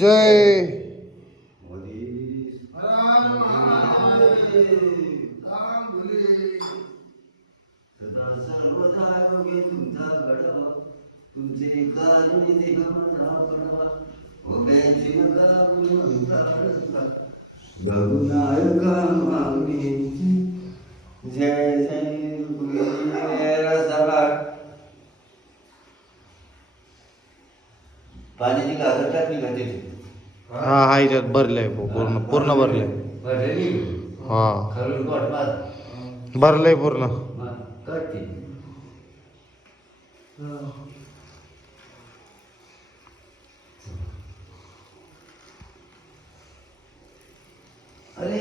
जय. तुमचे कारुणी देह माझा पडावा ओब्याची नका गरुनायका मागणी जय जय रसाळ पाण्याची गागर टाकली का तिथे हा हाय त्यात भरलंय पूर्ण पूर्ण भरलंय. भरलेली हा खालून पोट मार भरलंय पूर्ण. काढते अरे